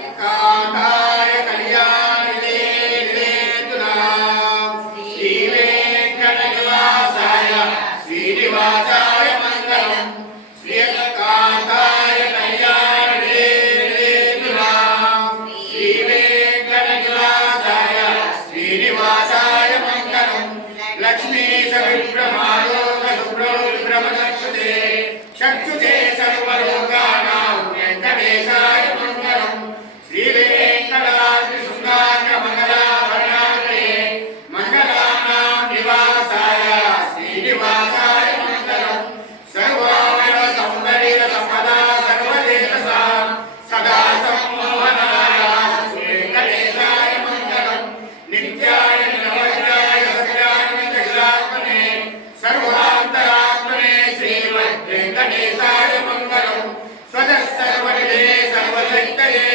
श्रियकान्ताय कल्याणिने श्री वेंकटनिवासाय श्रीनिवासाय मंगलम् श्रियकान्ताय कल्याणिने श्री वेंकटनिवासाय श्रीनिवासाय मंगलम् लक्ष्मी सविभ्रमालोक शुभ्रो विभ्रमचक्षुते चक्षुते सर्वलोकानां वेंकटेशाय मंगलम् श्री वेंकटाद्रि शृंगार मंगलाभरणालये मंगलानां निवासाय श्रीनिवासाय मंगलम् सर्वामय सौंदर्य संपदा सर्वदेवतां सदा सम्मोहनाय वेंकटेशाय मंगलम् नित्याय नवग्राय सत्यात्मने सर्वान्तरात्मने श्रीमद्वेंकटेशाय मंगलम् स्वतः सर्वविदे सर्वशक्तये